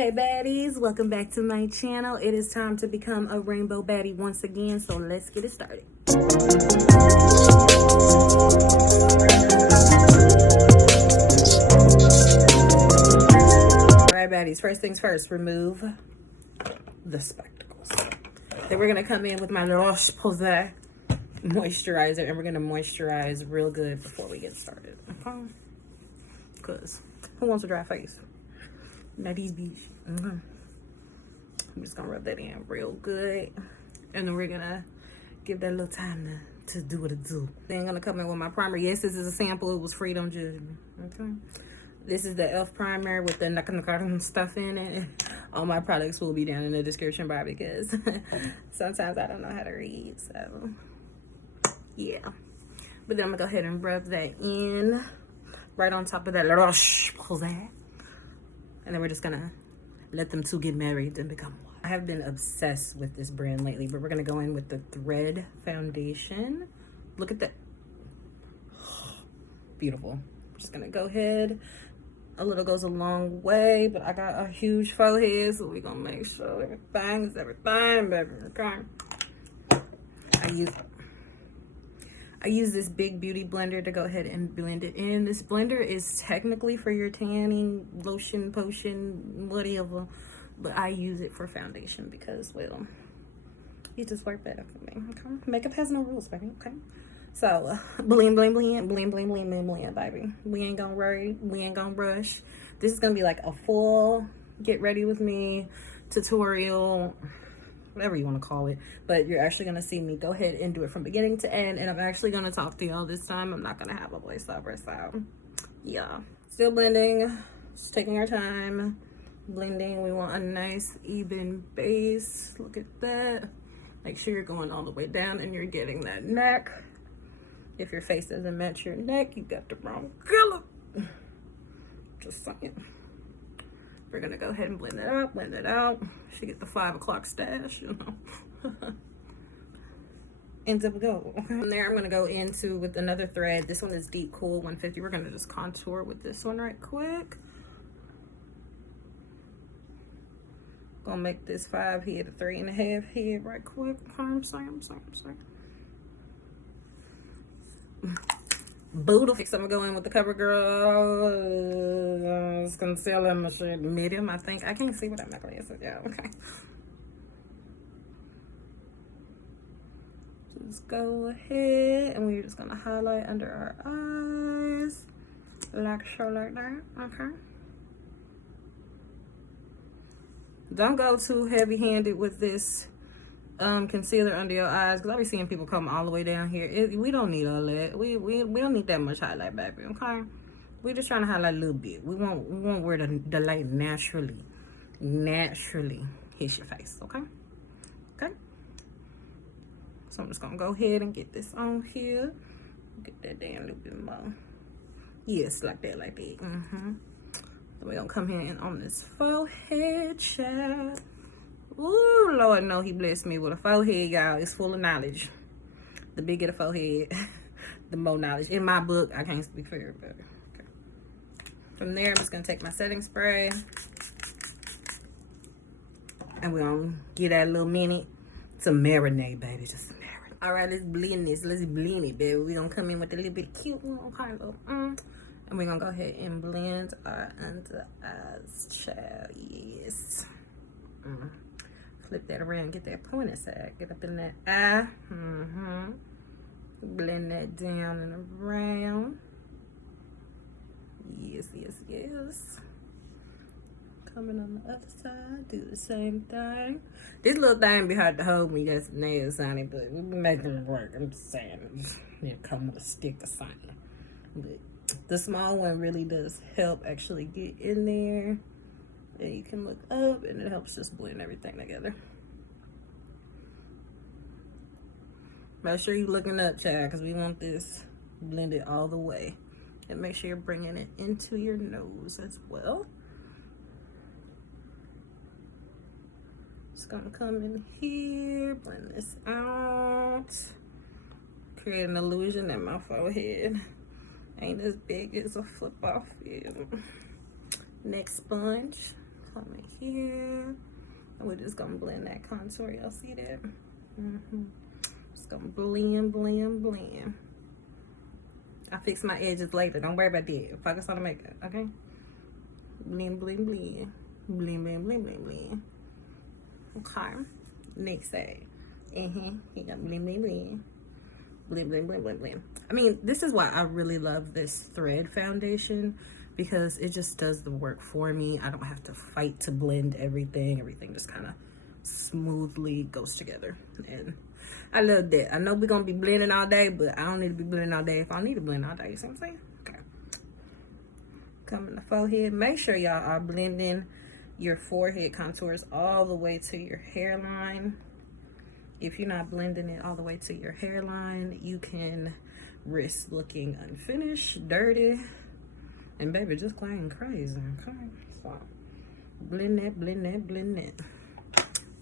Hey baddies, welcome back to my channel. It is time to become a rainbow baddie once again, so let's get it started. Alright baddies, first things first, remove the spectacles. Then we're going to come in with my Lash moisturizer, and we're going to moisturize real good before we get started. Okay? Because who wants a dry face? Not these beach. I'm just gonna rub that in real good, and then we're gonna give that a little time to do what it do. Then I'm gonna come in with my primer. Yes, this is a sample. It was free, don't judge me. Okay. This is the e.l.f. primer with the stuff in it. All my products will be down in the description bar because sometimes I don't know how to read. So yeah, but then I'm gonna go ahead and rub that in right on top of that Lash. And then we're just gonna let them two get married and become one. I have been obsessed with this brand lately, but we're gonna go in with the Thread foundation. Look at that. Beautiful. I'm just gonna go ahead. A little goes a long way, but I got a huge forehead, so we're gonna make sure everything is everything, baby. Okay. I use this big beauty blender to go ahead and blend it in. This blender is technically for your tanning, lotion, potion, whatever. But I use it for foundation because, well, it just worked better for me, okay? Makeup has no rules, baby, okay? So, blend, blend, blend, blend, blend, blend, blend, blend, baby. We ain't gonna worry, we ain't gonna rush. This is gonna be like a full get ready with me tutorial, whatever you want to call it, but you're actually going to see me go ahead and do it from beginning to end, and I'm actually going to talk to y'all this time. I'm not going to have a voiceover, so yeah. Still blending, just taking our time, blending. We want a nice even base. Look at that. Make sure you're going all the way down and you're getting that neck. If your face doesn't match your neck, you got the wrong color. Just saying. We're gonna go ahead and blend it up, blend it out. Should get the 5 o'clock stash, you know. And there we go. From there, I'm gonna go into with another thread. This one is Deep Cool 150. We're gonna just contour with this one right quick. Gonna make this 5 head a 3.5 head right quick. I'm sorry. Beautiful. So I'm gonna go in with the Covergirl concealer in the shade medium. I think I can't see what I'm not gonna use it. Yeah, okay. Just go ahead and we're just gonna highlight under our eyes, like so, like that. Okay. Don't go too heavy-handed with this concealer under your eyes, because I be seeing people come all the way down here. We don't need all that. We don't need that much highlight, baby. Okay, we're just trying to highlight a little bit. We want where the light naturally hits your face. Okay. So I'm just gonna go ahead and get this on here. Get that down a little bit more. Yes, like that. Then we're gonna come in on this forehead, child. Ooh, Lord, no, he blessed me with a forehead, y'all. It's full of knowledge. The bigger the forehead, the more knowledge. In my book, I can't speak for everybody. Okay. From there, I'm just going to take my setting spray. And we're going to give that a little minute to marinate, baby. Just marinate. All right, let's blend this. Let's blend it, baby. We're going to come in with a little bit of cute one. Okay, and we're going to go ahead and blend our under eyes, child. Yes. Flip that around, get that pointed side, get up in that eye. Blend that down and around. Yes. Coming on the other side, do the same thing. This little thing be hard to hold when you got some nails on it, but we're making it work. I'm just saying, you come with a stick or something. But the small one really does help actually get in there. And you can look up, and it helps just blend everything together. Make sure you're looking up, child, because we want this blended all the way. And make sure you're bringing it into your nose as well. Just gonna come in here, blend this out. Create an illusion that my forehead ain't as big as a football field. Next sponge. come in here. And we're just gonna blend that contour. Y'all see that? Just gonna blend, blend, blend. I fix my edges later. Don't worry about that. Focus on the makeup, okay? Blend, blend, blend. Blend, blend, blend, blend, blend. Okay. Next side. You got blend, blend, blend. Blend, blend, blend, blend, blend. I mean, this is why I really love this thread foundation, because it just does the work for me. I don't have to fight to blend everything. Everything just kind of smoothly goes together. And I love that. I know we're going to be blending all day, but I don't need to be blending all day if I need to blend all day. You see what I'm saying? Okay. Come in the forehead. Make sure y'all are blending your forehead contours all the way to your hairline. If you're not blending it all the way to your hairline, you can risk looking unfinished, dirty, and baby, just plain crazy, okay? So, blend that, blend that, blend that.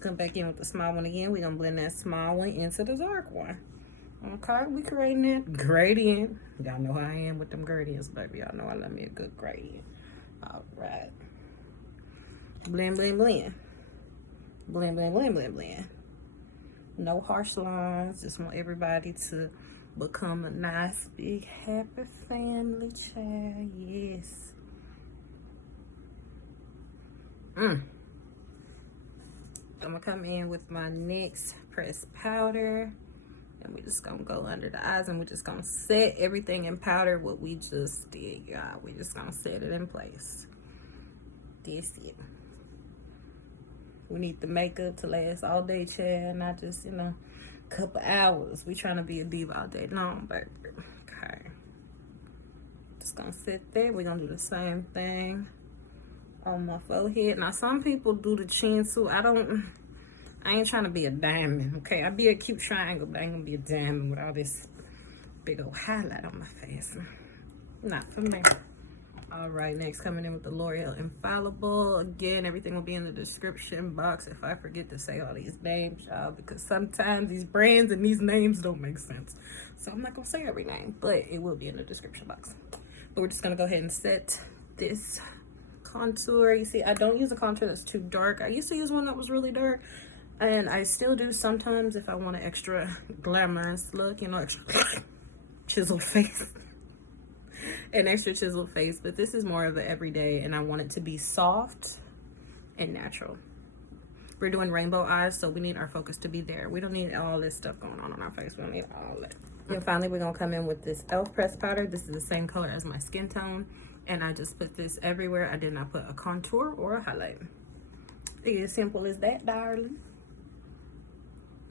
Come back in with the small one again. We're gonna blend that small one into the dark one. Okay, we creating that gradient. Y'all know how I am with them gradients, baby. Y'all know I love me a good gradient. All right. Blend, blend, blend. Blend, blend, blend, blend, blend. No harsh lines. Just want everybody to become a nice, big, happy family, child. Yes. I'm gonna come in with my NYX pressed powder, and we're just gonna go under the eyes, and we're just gonna set everything in powder what we just did, y'all. We're just gonna set it in place. This it. We need the makeup to last all day, child, not just, you know, a couple hours. We trying to be a diva all day long, baby. Okay. Just gonna sit there. We're gonna do the same thing on my forehead. Now, some people do the chin too. I ain't trying to be a diamond, okay? I be a cute triangle, but I ain't gonna be a diamond with all this big old highlight on my face. Not for me. All right, next coming in with the L'Oreal Infallible. Again, everything will be in the description box if I forget to say all these names, y'all, because sometimes these brands and these names don't make sense. So I'm not gonna say every name, but it will be in the description box. But we're just gonna go ahead and set this contour. You see, I don't use a contour that's too dark. I used to use one that was really dark, and I still do sometimes if I want an extra glamorous look, you know, extra chiseled face. An extra chiseled face, but this is more of an everyday, and I want it to be soft and natural. We're doing rainbow eyes, so we need our focus to be there. We don't need all this stuff going on our face. We don't need all that. And finally, we're gonna come in with this e.l.f. pressed powder. This is the same color as my skin tone, and I just put this everywhere. I did not put a contour or a highlight. It's as simple as that, darling.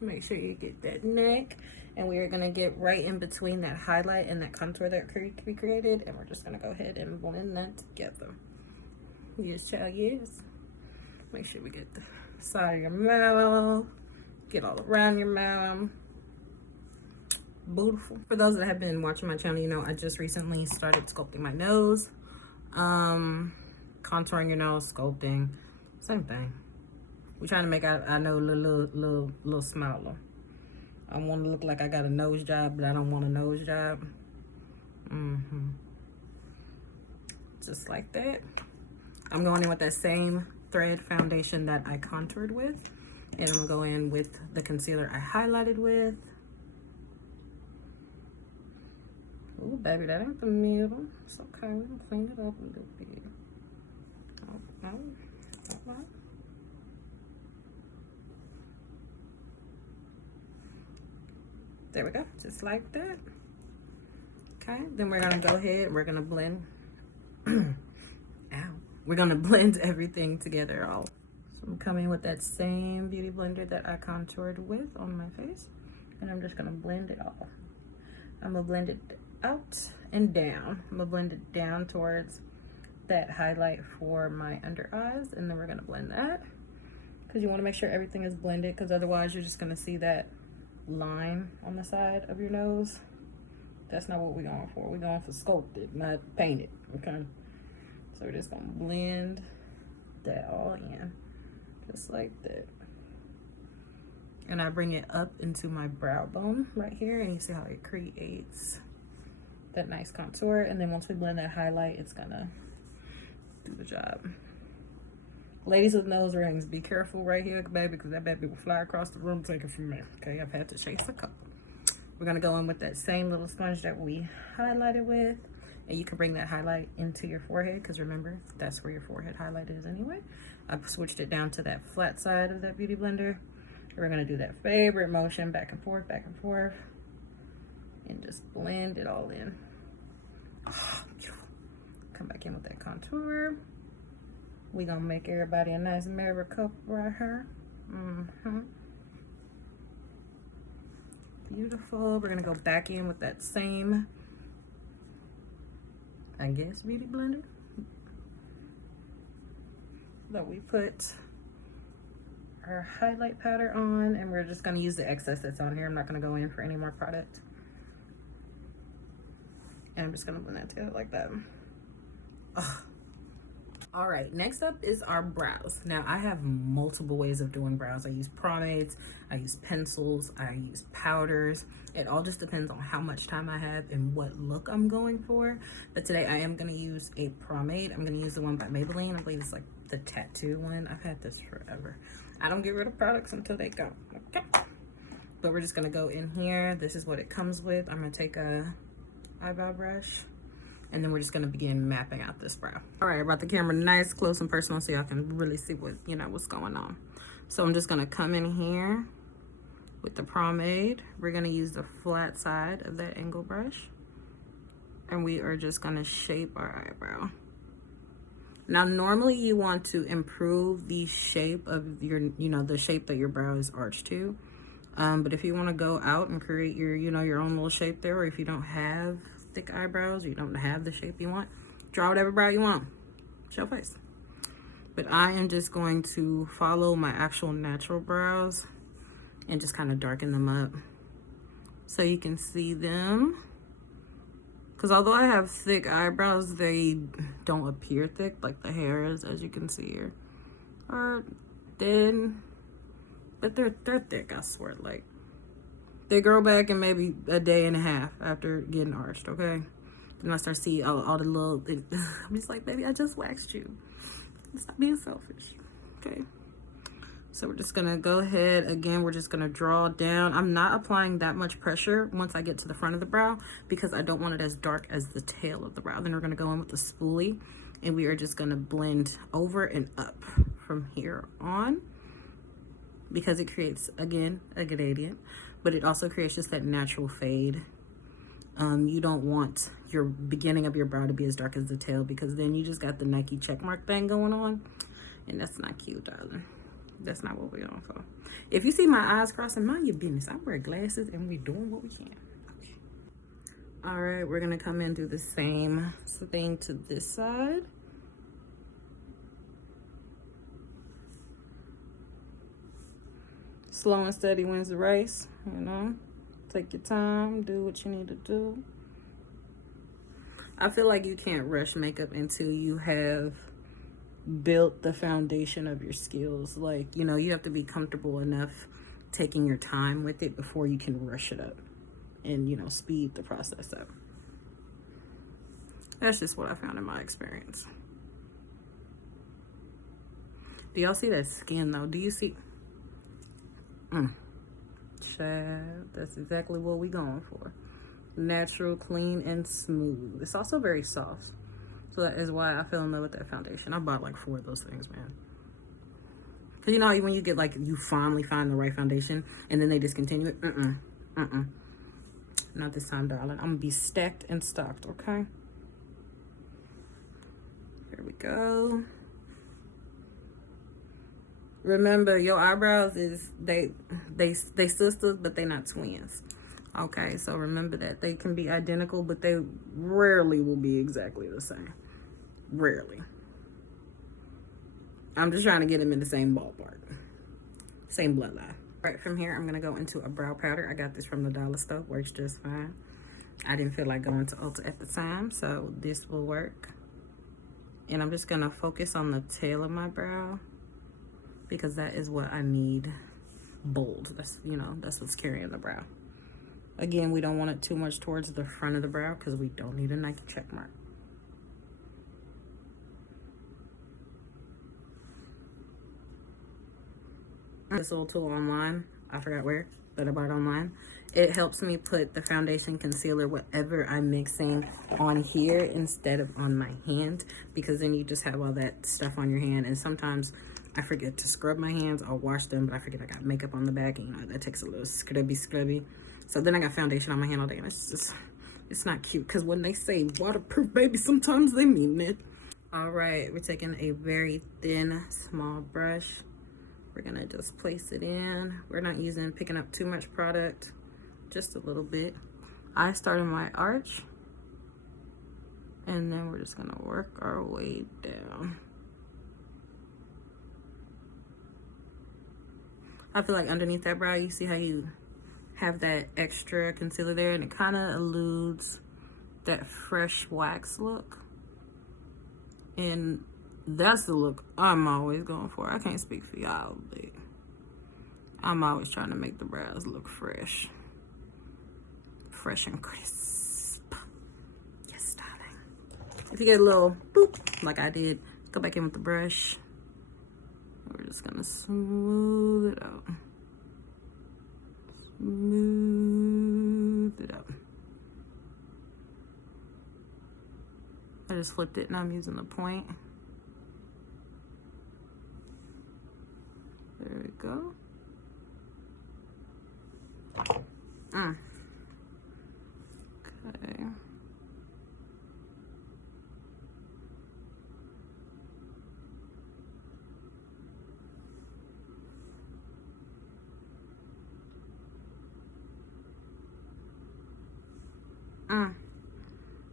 Make sure you get that neck. And we are gonna get right in between that highlight and that contour that we created, and we're just gonna go ahead and blend that together. Yes, child, yes. Make sure we get the side of your mouth, get all around your mouth. Beautiful. For those that have been watching my channel, you know I just recently started sculpting my nose. Contouring your nose, sculpting, same thing. We're trying to make I know a little smaller. I want to look like I got a nose job, but I don't want a nose job. Just like that. I'm going in with that same thread foundation that I contoured with. And I'm going to go in with the concealer I highlighted with. Ooh, baby, that ain't the middle. It's okay. We can clean it up a little bit. Oh, all right. There we go, just like that. Okay, then we're gonna go ahead, we're gonna blend. Ow. We're gonna blend everything together all. So I'm coming with that same beauty blender that I contoured with on my face, and I'm just gonna blend it off. I'm gonna blend it out and down. I'm gonna blend it down towards that highlight for my under eyes, and then we're gonna blend that, because you wanna make sure everything is blended, because otherwise you're just gonna see that line on the side of your nose. That's not what we're going for. We're going for sculpted, not painted. Okay, so we're just gonna blend that all in just like that, and I bring it up into my brow bone right here, and you see how it creates that nice contour. And then once we blend that highlight, it's gonna do the job. Ladies with nose rings, be careful right here, baby, because that baby will fly across the room, take it from me. Okay, I've had to chase a couple. We're gonna go in with that same little sponge that we highlighted with. And you can bring that highlight into your forehead, because remember, that's where your forehead highlight is anyway. I've switched it down to that flat side of that beauty blender. We're gonna do that favorite motion, back and forth, and just blend it all in. Oh, beautiful. Come back in with that contour. We're gonna make everybody a nice mirror cup right here. Beautiful. We're gonna go back in with that same, I guess, beauty blender that we put our highlight powder on, and we're just gonna use the excess that's on here. I'm not gonna go in for any more product. And I'm just gonna blend that together like that. Ugh. All right, next up is our brows. Now, I have multiple ways of doing brows. I use pomades, I use pencils, I use powders. It all just depends on how much time I have and what look I'm going for. But today I am gonna use a pomade. I'm gonna use the one by Maybeline. I believe it's like the tattoo one. I've had this forever. I don't get rid of products until they go, okay? But we're just gonna go in here. This is what it comes with. I'm gonna take a eyebrow brush, and then we're just gonna begin mapping out this brow. All right, I brought the camera nice, close, and personal so y'all can really see what, you know, what's going on. So I'm just gonna come in here with the pomade. We're gonna use the flat side of that angle brush, and we are just gonna shape our eyebrow. Now, normally you want to improve the shape of your, you know, the shape that your brow is arched to. But if you want to go out and create your, you know, your own little shape there, or if you don't have thick eyebrows, or you don't have the shape you want, draw whatever brow you want. Show face. But I am just going to follow my actual natural brows and just kind of darken them up so you can see them. Because although I have thick eyebrows, they don't appear thick like the hairs, as you can see here, are thin, but they're thick, I swear. Like, they grow back in maybe a day and a half after getting arched, okay? Then I start seeing all the little, I'm just like, baby, I just waxed you. Stop being selfish, okay? So we're just gonna go ahead, again, we're just gonna draw down. I'm not applying that much pressure once I get to the front of the brow because I don't want it as dark as the tail of the brow. Then we're gonna go in with the spoolie, and we are just gonna blend over and up from here on, because it creates, again, a gradient, but it also creates just that natural fade. You don't want your beginning of your brow to be as dark as the tail, because then you just got the Nike checkmark thing going on, and that's not cute, darling. That's not what we're going for. If you see my eyes crossing, mind your business. I wear glasses and we're doing what we can. Okay. All right, we're gonna come in, do the same thing to this side. Slow and steady wins the race, you know? Take your time, do what you need to do. I feel like you can't rush makeup until you have built the foundation of your skills. Like, you know, you have to be comfortable enough taking your time with it before you can rush it up and, you know, speed the process up. That's just what I found in my experience. Do y'all see that skin though? Do you see? Child, that's exactly what we going for. Natural, clean, and smooth. It's also very soft. So that is why I fell in love with that foundation. I bought like 4 of those things, man. Because you know when you get like, you finally find the right foundation and then they discontinue it? Not this time, darling. I'm going to be stacked and stocked, okay? Here we go. Remember, your eyebrows is, they sisters, but they not twins. Okay, so remember that. They can be identical, but they rarely will be exactly the same. Rarely. I'm just trying to get them in the same ballpark. Same bloodline. All right, from here, I'm going to go into a brow powder. I got this from the dollar store. Works just fine. I didn't feel like going to Ulta at the time, so this will work. And I'm just going to focus on the tail of my brow, because that is what I need bold. That's, you know, that's what's carrying the brow. Again, we don't want it too much towards the front of the brow because we don't need a Nike check mark. This little tool online, I forgot where, but I bought it online. It helps me put the foundation, concealer, whatever I'm mixing on here instead of on my hand, because then you just have all that stuff on your hand. And sometimes I forget to scrub my hands. I'll wash them, but I forget I got makeup on the back, and you know, that takes a little scrubby. So then I got foundation on my hand all day, and it's just, it's not cute, because when they say waterproof, baby, sometimes they mean it. All right, we're taking a very thin, small brush. We're gonna just place it in. We're not picking up too much product, just a little bit. I started my arch, and then we're just gonna work our way down. I feel like underneath that brow, you see how you have that extra concealer there, and it kind of eludes that fresh wax look. And that's the look I'm always going for. I can't speak for y'all, but I'm always trying to make the brows look fresh. Fresh and crisp. Yes, darling. If you get a little boop, like I did, go back in with the brush. We're just gonna smooth it out. Smooth it out. I just flipped it, and I'm using the point. There we go. Okay.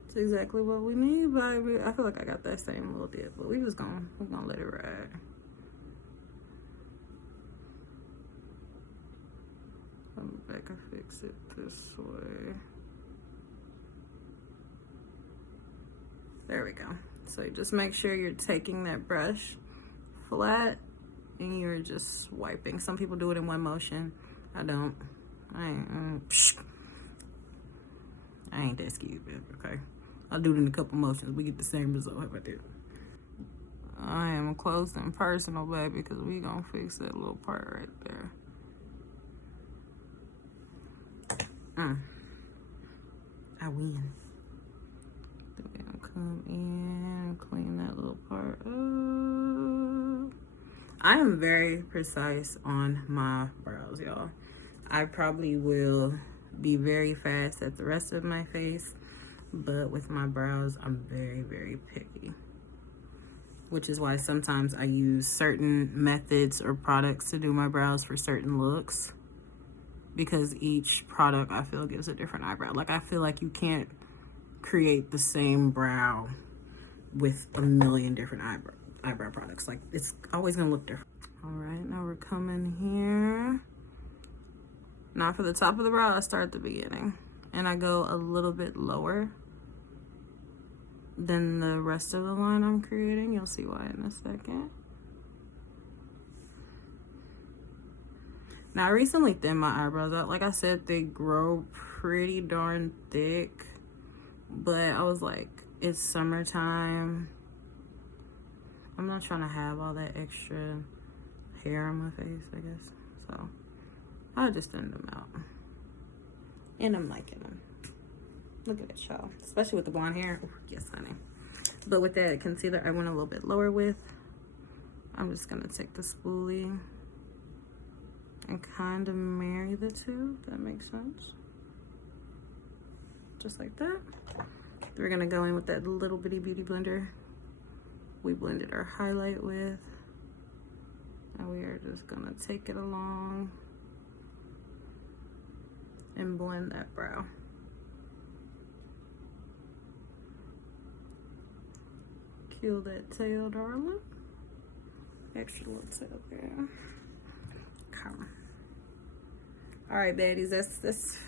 That's exactly what we need, baby. I feel like I got that same little dip, but we're gonna let it ride. Come back and fix it this way. There we go. So just make sure you're taking that brush flat and you're just wiping. Some people do it in one motion. I don't. I ain't that skewed, okay? I'll do it in a couple motions. We get the same result. How about that? I am close and personal, baby, because we gonna fix that little part right there. I win. Then we're gonna come in and clean that little part up. I am very precise on my brows, y'all. I probably will be very fast at the rest of my face, but with my brows, I'm very, very picky. Which is why sometimes I use certain methods or products to do my brows for certain looks. Because each product, I feel, gives a different eyebrow. Like, I feel like you can't create the same brow with a million different eyebrow products. Like, it's always gonna look different. All right, now we're coming here. Now for the top of the brow, I start at the beginning. And I go a little bit lower than the rest of the line I'm creating. You'll see why in a second. Now, I recently thinned my eyebrows out. Like I said, they grow pretty darn thick. But I was like, it's summertime. I'm not trying to have all that extra hair on my face, I guess. So, I just thinned them out. And I'm liking them. Look at it, y'all. Especially with the blonde hair. Ooh, yes, honey. But with that concealer, I went a little bit lower with. I'm just going to take the spoolie and kind of marry the two, if that makes sense. Just like that. We're gonna go in with that little bitty beauty blender we blended our highlight with. And we are just gonna take it along and blend that brow. Kill that tail, darling. Extra little tail there. Come. All right, baddies, that's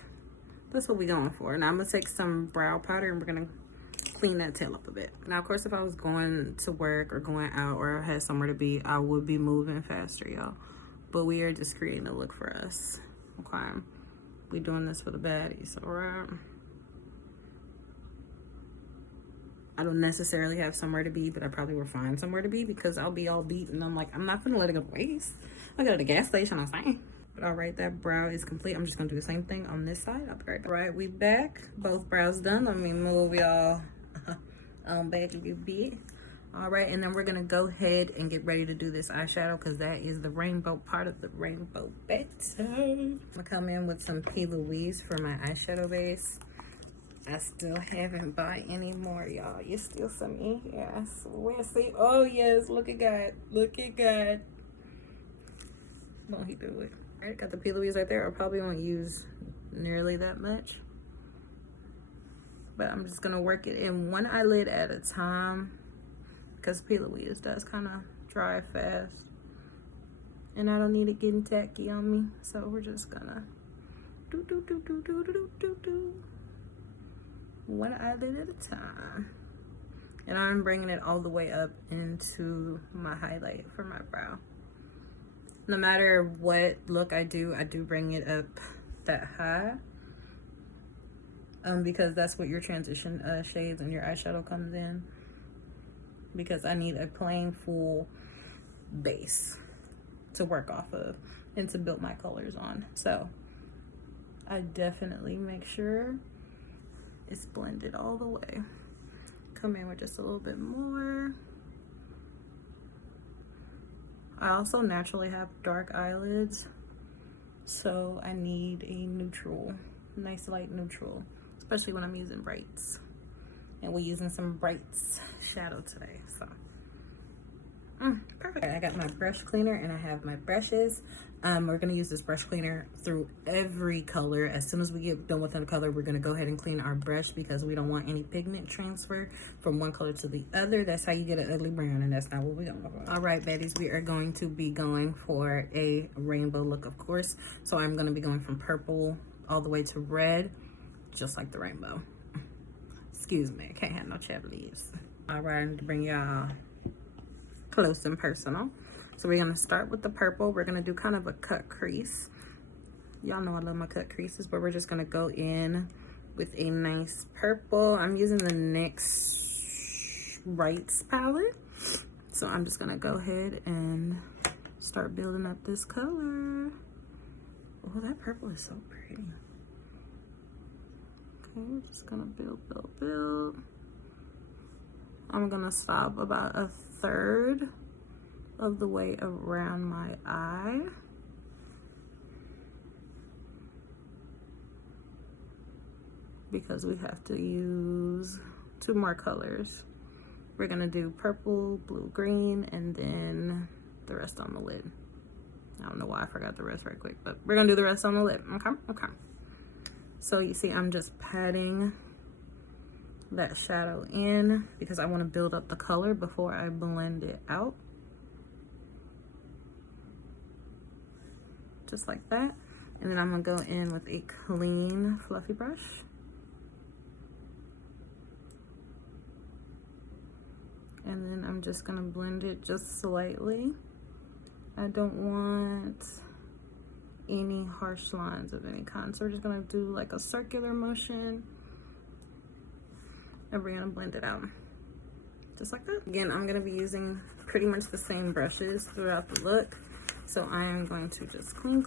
what we're going for. Now I'm gonna take some brow powder and we're gonna clean that tail up a bit. Now, of course, if I was going to work or going out or had somewhere to be, I would be moving faster, y'all. But we are just creating a look for us. Okay, we doing this for the baddies, all right? I don't necessarily have somewhere to be, but I probably will find somewhere to be because I'll be all beat and I'm like, I'm not gonna let it go to waste. I go to the gas station, I'm saying. But all right, that brow is complete. I'm just gonna do the same thing on this side. I'll be right back. All right, we back. Both brows done. Let me move y'all back a little bit. All right, and then we're gonna go ahead and get ready to do this eyeshadow because that is the rainbow part of the rainbow better. I'm gonna come in with some P. Louise for my eyeshadow base. I still haven't bought any more, y'all. You still some in here. I swear. See, oh yes, look at God. Look at God. Won't he do it? All right, got the P. Louise right there. I probably won't use nearly that much, but I'm just gonna work it in one eyelid at a time because P. Louise does kind of dry fast, and I don't need it getting tacky on me. So we're just gonna do one eyelid at a time, and I'm bringing it all the way up into my highlight for my brow. No matter what look I do bring it up that high, because that's what your transition shades and your eyeshadow comes in, because I need a plain full base to work off of and to build my colors on. So I definitely make sure it's blended all the way. Come in with just a little bit more. I also naturally have dark eyelids, so I need a neutral, nice light neutral, especially when I'm using brights. And we're using some brights shadow today, so perfect. I got my brush cleaner and I have my brushes. We're gonna use this brush cleaner through every color. As soon as we get done with the color, we're gonna go ahead and clean our brush because we don't want any pigment transfer from one color to the other. That's how you get an ugly brown, and that's not what we're going for. All right, baddies, we are going to be going for a rainbow look, of course. So I'm gonna be going from purple all the way to red, just like the rainbow. Excuse me, I can't have no chavaliers. All right, I need to bring y'all close and personal. So we're gonna start with the purple. We're gonna do kind of a cut crease. Y'all know I love my cut creases, but we're just gonna go in with a nice purple. I'm using the NYX Brights palette. So I'm just gonna go ahead and start building up this color. Oh, that purple is so pretty. Okay, we're just gonna build. I'm gonna stop about a third of the way around my eye. Because we have to use 2 more colors. We're gonna do purple, blue, green, and then the rest on the lid. I don't know why I forgot the rest right quick, but we're gonna do the rest on the lid, okay? So you see I'm just patting that shadow in because I wanna build up the color before I blend it out. Just like that. And then I'm gonna go in with a clean, fluffy brush. And then I'm just gonna blend it just slightly. I don't want any harsh lines of any kind. So we're just gonna do like a circular motion. And we're gonna blend it out. Just like that. Again, I'm gonna be using pretty much the same brushes throughout the look. So I am going to just clean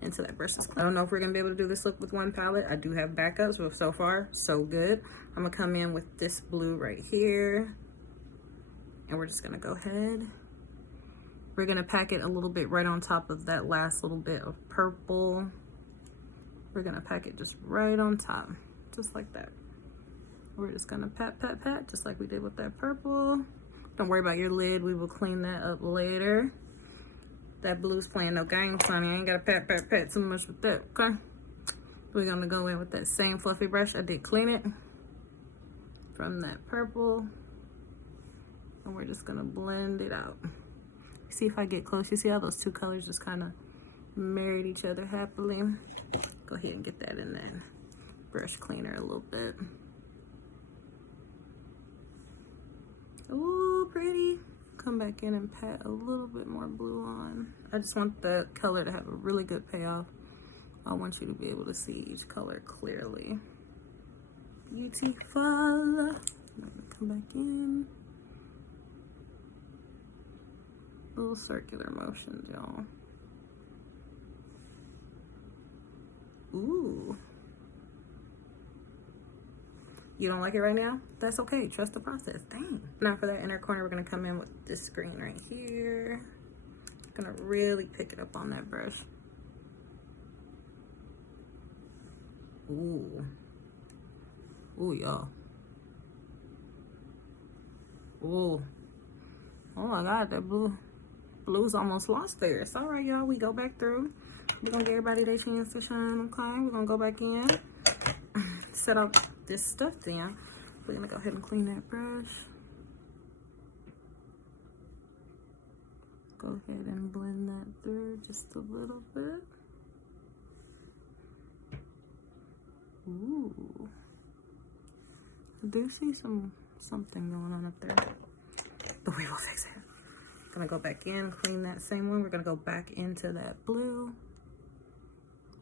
until that brush is clean. I don't know if we're gonna be able to do this look with one palette. I do have backups, but so far, so good. I'm gonna come in with this blue right here. And we're just gonna go ahead. We're gonna pack it a little bit right on top of that last little bit of purple. We're gonna pack it just right on top, just like that. We're just gonna pat, just like we did with that purple. Don't worry about your lid, we will clean that up later. That blue's playing no games, honey. I ain't gotta pat too much with that, okay? We're gonna go in with that same fluffy brush. I did clean it from that purple. And we're just gonna blend it out. See if I get close, you see how those 2 colors just kind of married each other happily? Go ahead and get that in there. Brush cleaner a little bit. Ooh, pretty. Come back in and pat a little bit more blue on. I just want the color to have a really good payoff. I want you to be able to see each color clearly. Beautiful. Come back in. Little circular motions, y'all. Ooh. You don't like it right now? That's okay. Trust the process. Dang. Now for that inner corner, we're gonna come in with this green right here. Gonna really pick it up on that brush. Ooh. Ooh, y'all. Ooh. Oh my God, that blue's almost lost there. It's all right, y'all. We go back through. We're gonna give everybody their chance to shine, okay? We're gonna go back in, set up this stuff down. We're gonna go ahead and clean that brush. Go ahead and blend that through just a little bit. Ooh. I do see something going on up there, but we will fix it. Gonna go back in, clean that same one. We're gonna go back into that blue.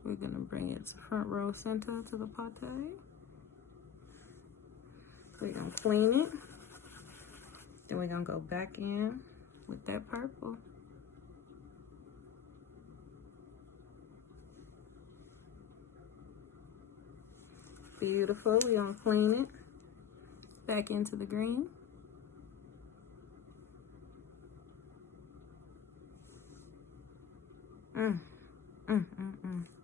We're gonna bring it to front row center to the pate. We're gonna clean it. Then we're gonna go back in with that purple. Beautiful. We're gonna clean it. Back into the green.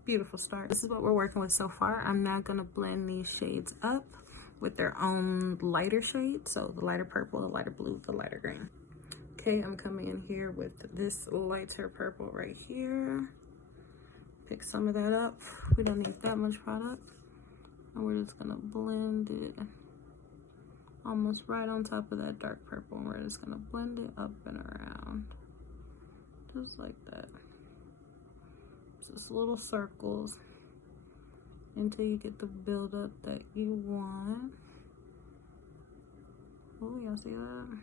Beautiful start. This is what we're working with so far. I'm not gonna blend these shades up with their own lighter shades. So the lighter purple, the lighter blue, the lighter green. Okay, I'm coming in here with this lighter purple right here. Pick some of that up. We don't need that much product. And we're just gonna blend it almost right on top of that dark purple. And we're just gonna blend it up and around. Just like that. Just little circles until you get the buildup that you want. Oh, y'all see that?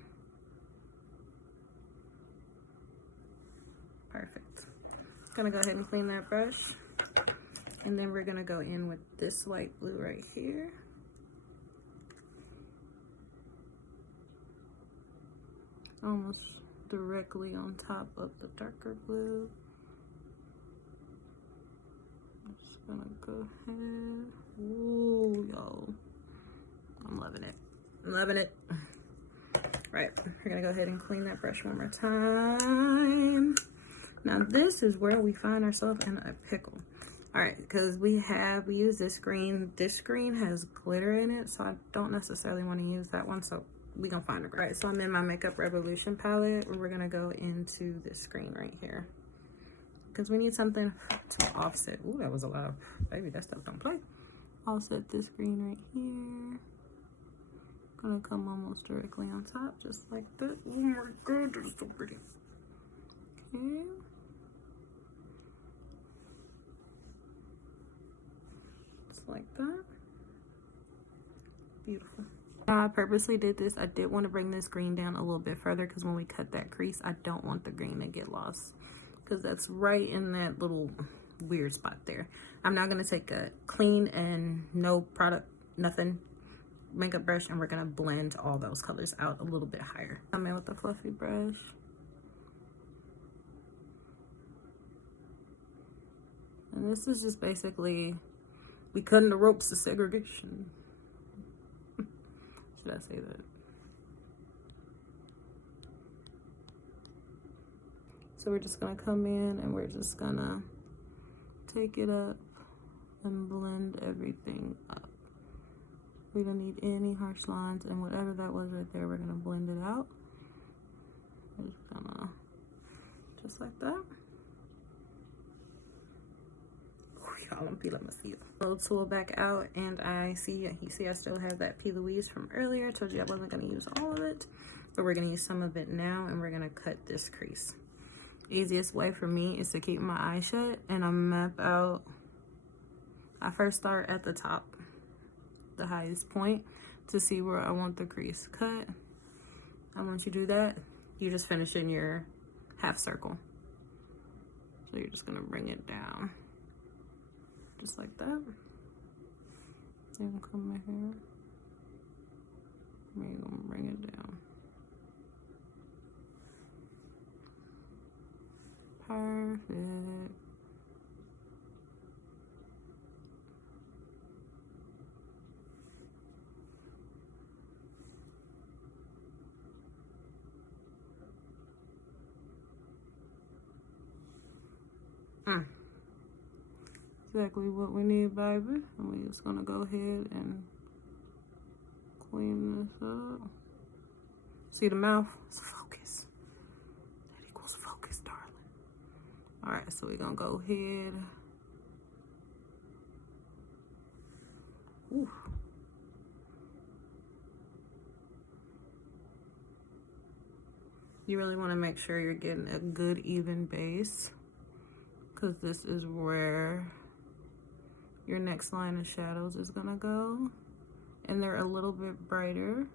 Perfect. Gonna go ahead and clean that brush. And then we're gonna go in with this light blue right here. Almost directly on top of the darker blue. I'm just gonna go ahead. Ooh, yo. I'm loving it. I'm loving it. Right, we're gonna go ahead and clean that brush one more time. Now this is where we find ourselves in a pickle. All right, because we use this screen. This screen has glitter in it, so I don't necessarily want to use that one. So we gonna find a great. Right, so I'm in my Makeup Revolution palette, and we're gonna go into this screen right here because we need something to offset. Ooh, that was a lot. Baby, that stuff don't play. Offset this green right here. Gonna come almost directly on top, just like that. Oh my God, that's so pretty. Okay. Just like that. Beautiful. I purposely did this. I did want to bring this green down a little bit further because when we cut that crease, I don't want the green to get lost because that's right in that little weird spot there. I'm now going to take a clean and no product, nothing makeup brush, and we're going to blend all those colors out a little bit higher. I'm in with the fluffy brush. And this is just basically, we cutting the ropes of segregation. Should I say that? So we're just gonna come in and we're just gonna take it up and blend everything up. We don't need any harsh lines, and whatever that was right there, we're gonna blend it out. We're just gonna, just like that. Y'all, I'm peeling my seal. Little tool back out, and you see I still have that P. Louise from earlier. I told you I wasn't gonna use all of it, but we're gonna use some of it now, and we're gonna cut this crease. Easiest way for me is to keep my eyes shut and I map out. I first start at the top, the highest point, to see where I want the crease cut. And once you do that, you just finish in your half circle. So you're just gonna bring it down. Just like that. Then come right here. We're gonna bring it down. Perfect. Exactly what we need, baby. And we're just gonna go ahead and clean this up. See the mouth? It's focus. That equals focus, darling. All right, so we're gonna go ahead. Ooh. You really want to make sure you're getting a good even base, because this is where your next line of shadows is gonna go, and they're a little bit brighter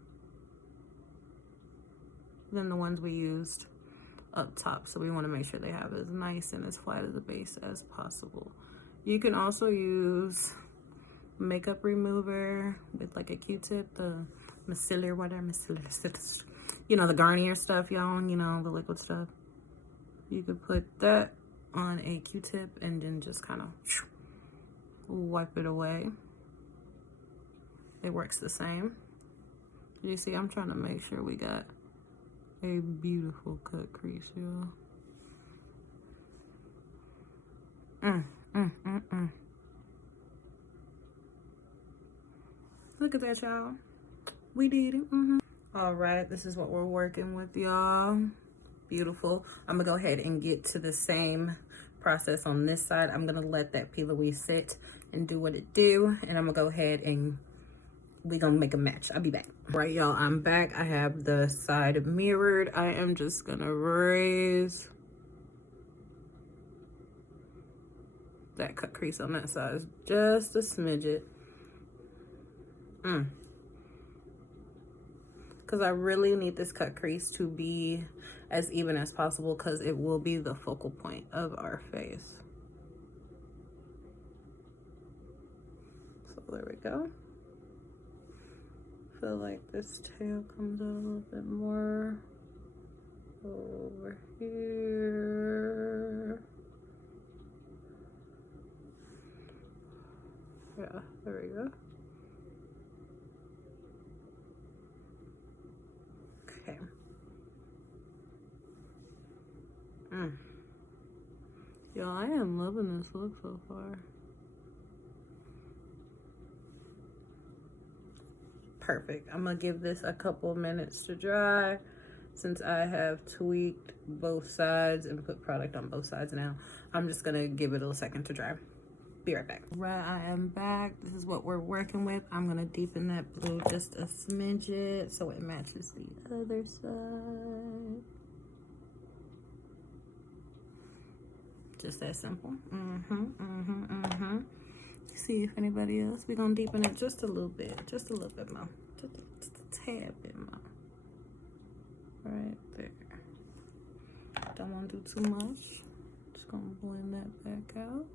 than the ones we used up top, so we want to make sure they have as nice and as flat as a base as possible. You can also use makeup remover with like a Q-tip, the micellar, whatever, micellar, you know, the Garnier stuff, y'all, you know, the liquid stuff. You could put that on a Q-tip and then just kind of wipe it away. It works the same. You see, I'm trying to make sure we got a beautiful cut crease, y'all. Look at that, y'all. We did it. All right, this is what we're working with, y'all. Beautiful. I'm gonna go ahead and get to the same process on this side. I'm gonna let that P. Louise sit and do what it do, and I'm gonna go ahead and we're gonna make a match. I'll be back. Right, y'all, I'm back. I have the side mirrored. I am just gonna raise that cut crease on that side just a smidget. Because I really need this cut crease to be as even as possible, because it will be the focal point of our face. So there we go. Feel like this tail comes out a little bit more over here. Yeah, there we go. Okay. Yo, I am loving this look so far. Perfect. I'm gonna give this a couple minutes to dry, since I have tweaked both sides and put product on both sides now. I'm just gonna give it a second to dry. Be right back. Right, I am back. This is what we're working with. I'm gonna deepen that blue just a smidget so it matches the other side. Just that simple. See if anybody else. We're gonna deepen it just a little bit, just a little bit more, just a tad bit more. Right there. Don't want to do too much. Just gonna blend that back out.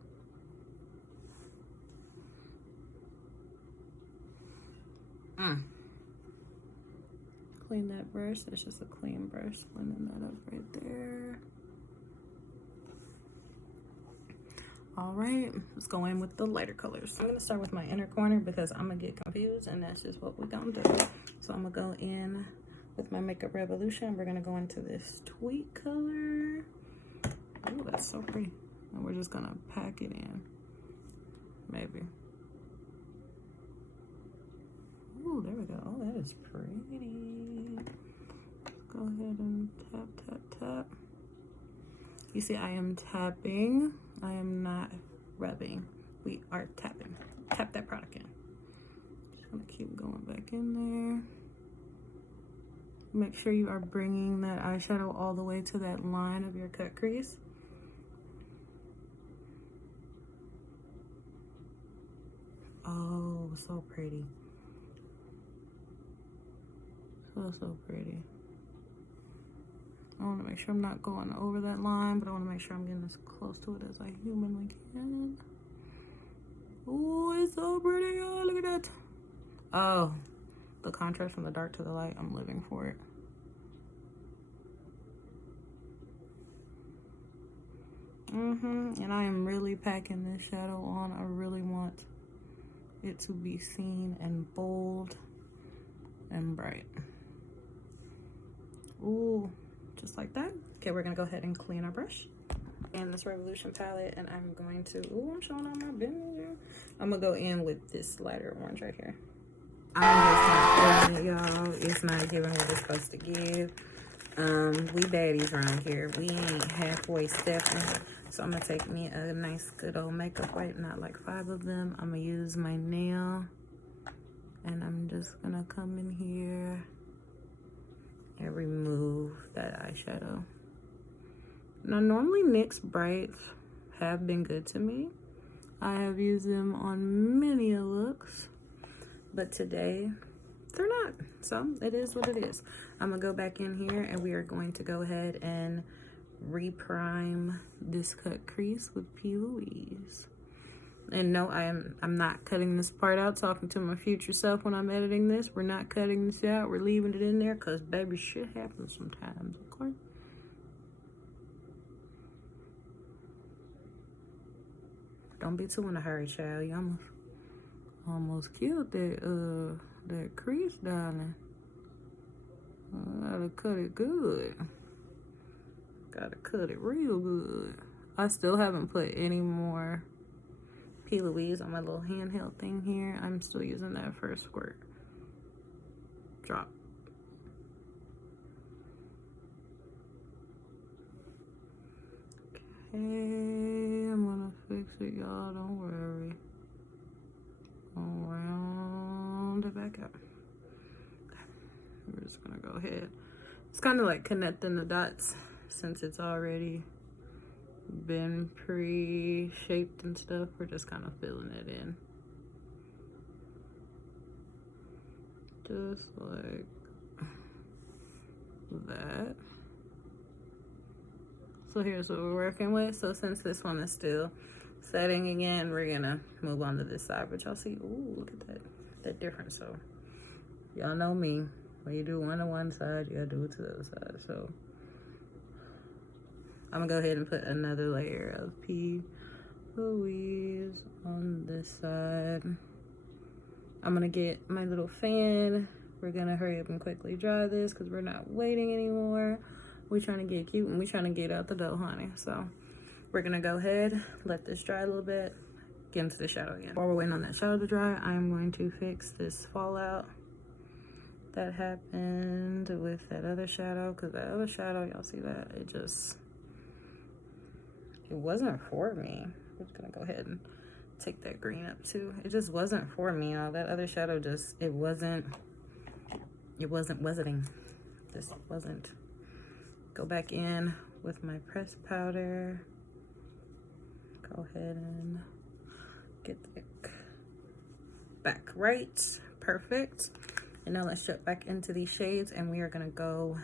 Clean that brush. That's just a clean brush. Blending that up right there. All right, let's go in with the lighter colors. I'm gonna start with my inner corner because I'm gonna get confused, and that's just what we're gonna do. So I'm gonna go in with my Makeup Revolution. We're gonna go into this tweak color. Oh, that's so pretty. And we're just gonna pack it in, maybe. Oh, there we go. Oh, that is pretty. Let's go ahead and tap, tap, tap. You see, I am tapping. I am not rubbing. We are tapping. Tap that product in. Just gonna keep going back in there. Make sure you are bringing that eyeshadow all the way to that line of your cut crease. Oh, so pretty. So pretty. I want to make sure I'm not going over that line, but I want to make sure I'm getting as close to it as I humanly can. Oh, it's so pretty. Oh, look at that. Oh, the contrast from the dark to the light. I'm living for it. And I am really packing this shadow on. I really want it to be seen and bold and bright. Ooh, just like that. Okay, we're gonna go ahead and clean our brush and this Revolution palette, and I'm going to, ooh, I'm showing all my business here. I'm gonna go in with this lighter orange right here. I'm just not feeling it, y'all. It's not giving what it's supposed to give. We baddies around here. We ain't halfway stepping. So I'm gonna take me a nice good old makeup wipe, not like 5 of them. I'm gonna use my nail, and I'm just gonna come in here and remove that eyeshadow. Now, normally NYX brights have been good to me. I have used them on many a looks, but today they're not. So it is what it is. I'm gonna go back in here and we are going to go ahead and reprime this cut crease with Louise. And no, I'm not cutting this part out. Talking to my future self when I'm editing this, we're not cutting this out. We're leaving it in there because baby, shit happens sometimes, okay? Don't be too in a hurry, child. You almost killed that crease, darling. I gotta cut it good. Gotta cut it real good. I still haven't put any more Louise on my little handheld thing here. I'm still using that first squirt. Drop. Okay, I'm gonna fix it, y'all. Don't worry. Round it back up. Okay. We're just gonna go ahead. It's kind of like connecting the dots since it's already been pre-shaped and stuff. We're just kind of filling it in. Just like that. So here's what we're working with. So since this one is still setting again, we're gonna move on to this side. But y'all see, ooh, look at that difference. So y'all know me. When you do one to one side, you gotta do it to the other side. So I'm gonna go ahead and put another layer of Louise on this side. I'm gonna get my little fan. We're gonna hurry up and quickly dry this because we're not waiting anymore. We're trying to get cute and we're trying to get out the dough, honey. So we're gonna go ahead, let this dry a little bit, get into the shadow again. While we're waiting on that shadow to dry, I'm going to fix this fallout that happened with that other shadow, because that other shadow, y'all see that? It wasn't for me. I'm just gonna go ahead and take that green up too. It just wasn't for me, y'all. That other shadow just, it wasn't wizarding. Just wasn't. Go back in with my pressed powder. Go ahead and get the back right. Perfect. And now let's jump back into these shades and we are gonna go.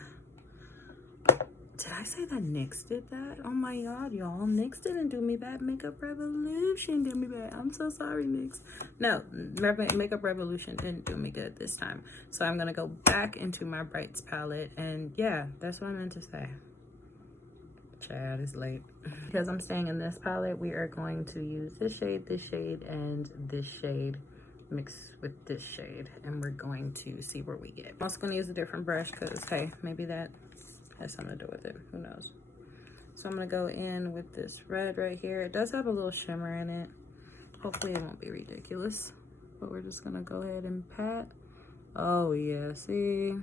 Did I say that NYX did that? Oh my god, y'all. NYX didn't do me bad. Makeup Revolution did me bad. I'm so sorry, NYX. No, Makeup Revolution didn't do me good this time. So I'm gonna go back into my Brights palette, and yeah, that's what I meant to say. Child, it's late. Because I'm staying in this palette, we are going to use this shade, and this shade mixed with this shade, and we're going to see where we get. I'm also gonna use a different brush because, hey, maybe that has something to do with it. Who knows? So I'm gonna go in with this red right here. It does have a little shimmer in it. Hopefully it won't be ridiculous, but we're just gonna go ahead and pat. Oh yeah, see,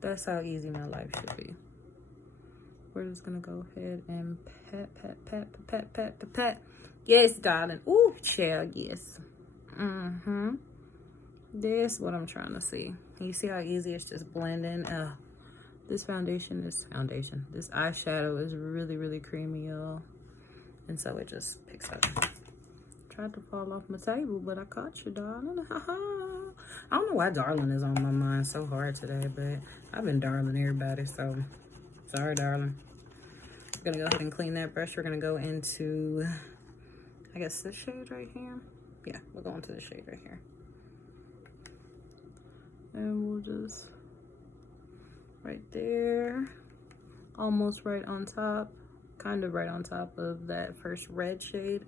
that's how easy my life should be. We're just gonna go ahead and pat. Yes, darling. Ooh, child, yes. That's what I'm trying to see. You see how easy it's just blending? This this eyeshadow is really, really creamy, y'all. And so it just picks up. Tried to fall off my table, but I caught you, darling. I don't know why darling is on my mind so hard today, but I've been darling everybody, so sorry, darling. I'm gonna go ahead and clean that brush. We're gonna go into, I guess, this shade right here. Yeah, we'll go into the shade right here. And we'll just right there, almost right on top, kind of right on top of that first red shade.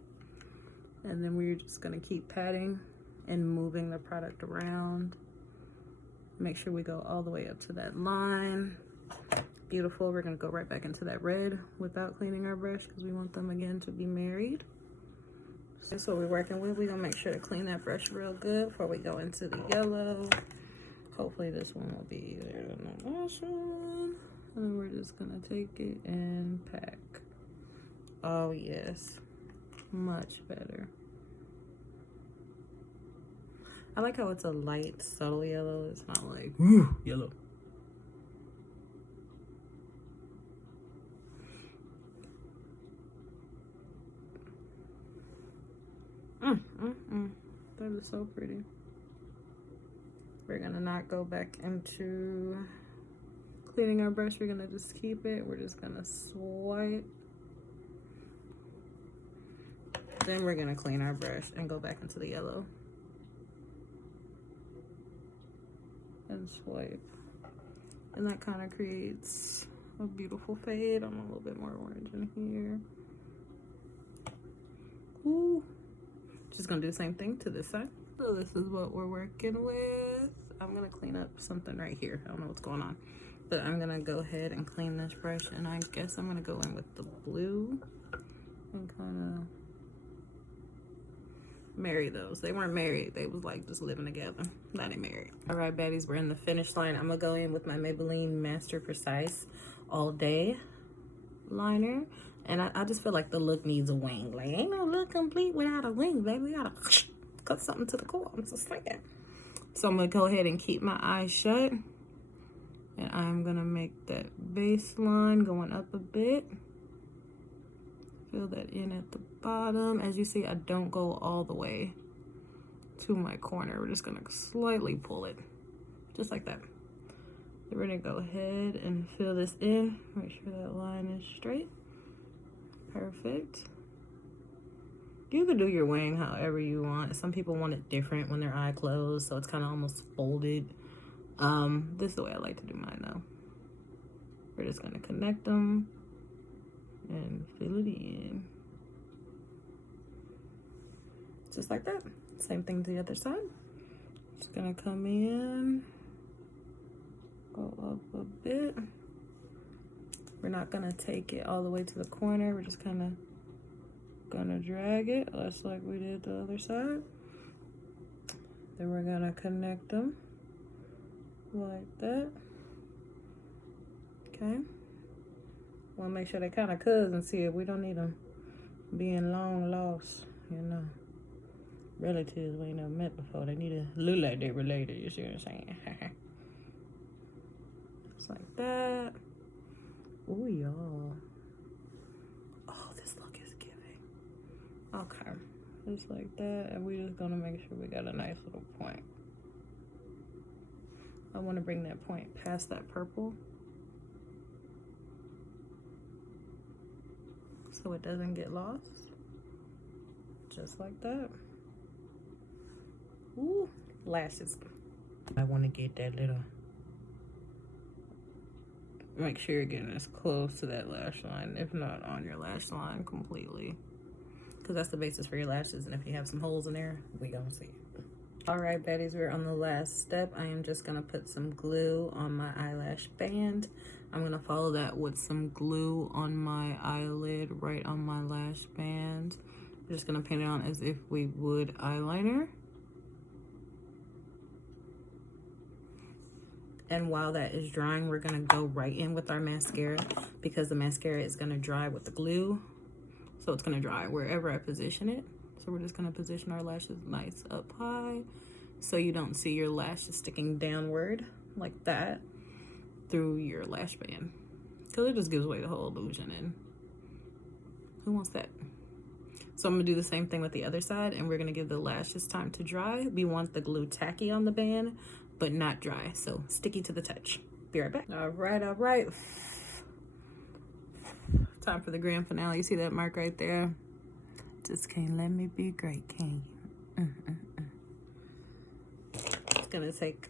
And then we're just gonna keep patting and moving the product around. Make sure we go all the way up to that line. Beautiful. We're gonna go right back into that red without cleaning our brush because we want them again to be married. So that's what we're working with. We're gonna make sure to clean that brush real good before we go into the yellow. Hopefully this one will be easier than the last one. And then we're just gonna take it and pack. Oh yes, much better. I like how it's a light, subtle yellow. It's not like, ooh, yellow. That is so pretty. We're gonna not go back into cleaning our brush. We're gonna just keep it. We're just gonna swipe. Then we're gonna clean our brush and go back into the yellow. And swipe. And that kind of creates a beautiful fade. I'm a little bit more orange in here. Ooh. Just gonna do the same thing to this side. So this is what we're working with. I'm gonna clean up something right here. I don't know what's going on, but I'm gonna go ahead and clean this brush, and I guess I'm gonna go in with the blue and kind of marry those. They weren't married, they was like just living together. Not married. All right, baddies, we're in the finish line. I'm gonna go in with my Maybelline Master Precise All Day liner. And I just feel like the look needs a wing. Like, ain't no look complete without a wing, baby. We gotta cut something to the core. I'm just saying. So I'm gonna go ahead and keep my eyes shut. And I'm gonna make that base line going up a bit. Fill that in at the bottom. As you see, I don't go all the way to my corner. We're just gonna slightly pull it. Just like that. Then we're gonna go ahead and fill this in. Make sure that line is straight. Perfect. You can do your wing however you want. Some people want it different when their eye closed, so it's kind of almost folded. This is the way I like to do mine though. We're just gonna connect them and fill it in. Just like that. Same thing to the other side. Just gonna come in, go up a bit. We're not gonna take it all the way to the corner. We're just kind of gonna drag it, just like we did the other side. Then we're gonna connect them like that. Okay. Wanna make sure they kind of cousin see it. We don't need them being long lost, you know. Relatives we ain't never met before. They need to look like they're related, you see what I'm saying? Just like that. Ooh, y'all. Oh, this look is giving. Okay. Just like that. And we're just gonna make sure we got a nice little point. I want to bring that point past that purple, so it doesn't get lost. Just like that. Ooh, lashes. I want to get that little, make sure you're getting as close to that lash line, if not on your lash line completely, because that's the basis for your lashes. And if you have some holes in there, we gonna see it. All right, baddies, we're on the last step. I am just gonna put some glue on my eyelash band. I'm gonna follow that with some glue on my eyelid, right on my lash band. We're just gonna paint it on as if we would eyeliner. And while that is drying, we're gonna go right in with our mascara, because the mascara is gonna dry with the glue. So it's gonna dry wherever I position it. So we're just gonna position our lashes nice up high, so you don't see your lashes sticking downward like that through your lash band, because it just gives away the whole illusion, and who wants that? So I'm gonna do the same thing with the other side, and we're gonna give the lashes time to dry. We want the glue tacky on the band, but not dry, so sticky to the touch. Be right back. All right. Time for the grand finale. You see that mark right there? Just can't let me be great, can you? It's gonna take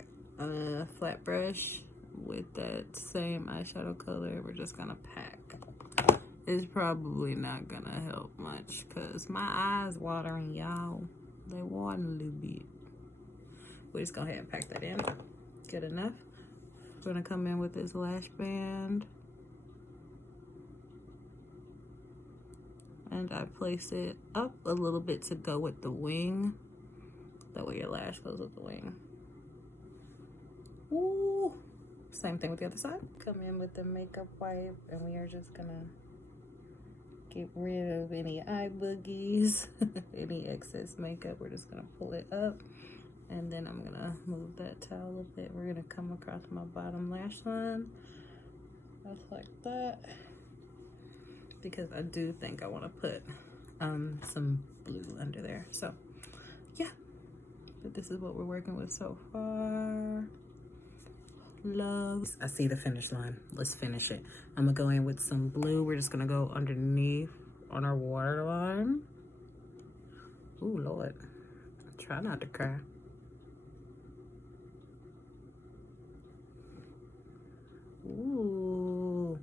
flat brush with that same eyeshadow color. We're just gonna pack. It's probably not gonna help much because my eyes watering, y'all. They watering a little bit. We're just go ahead and pack that in. Good enough. We're gonna come in with this lash band. And I place it up a little bit to go with the wing. That way your lash goes with the wing. Ooh. Same thing with the other side. Come in with the makeup wipe, and we are just gonna get rid of any eye boogies, any excess makeup. We're just gonna pull it up, and then I'm gonna move that towel a bit. We're gonna come across my bottom lash line, just like that, because I do think I want to put some blue under there. So yeah, but this is what we're working with so far. Love. I see the finish line. Let's finish it. I'm gonna go in with some blue. We're just gonna go underneath on our waterline. Ooh, Lord. Try not to cry. Ooh.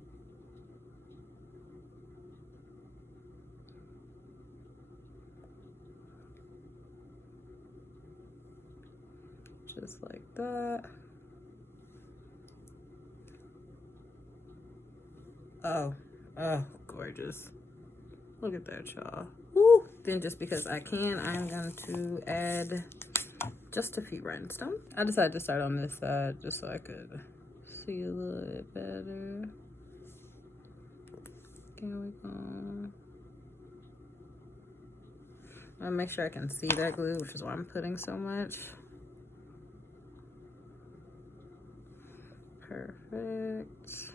Just like that. Oh, gorgeous. Look at that, y'all. Woo! Then just because I can, I'm going to add just a few rhinestones. I decided to start on this side just so I could see a little bit better. Here we go. I'll make sure I can see that glue, which is why I'm putting so much. Perfect.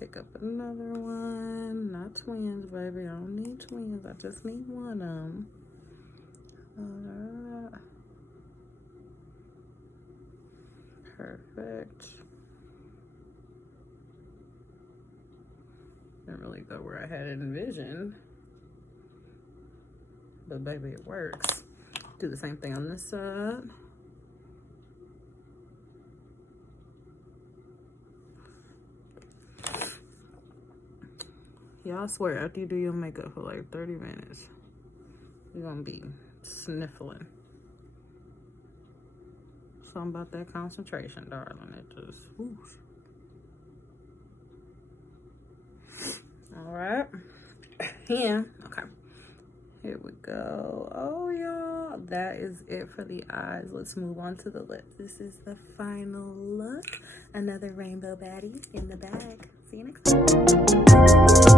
Pick up another one. Not twins, baby. I don't need twins. I just need one of them. Perfect. Didn't really go where I had it envisioned. But baby, it works. Do the same thing on this side. Y'all swear, after you do your makeup for like 30 minutes, you're gonna be sniffling. Something about that concentration, darling. It just, whoosh. All right. Yeah, okay. Here we go. Oh, y'all, that is it for the eyes. Let's move on to the lips. This is the final look. Another rainbow baddie in the bag. See you next time.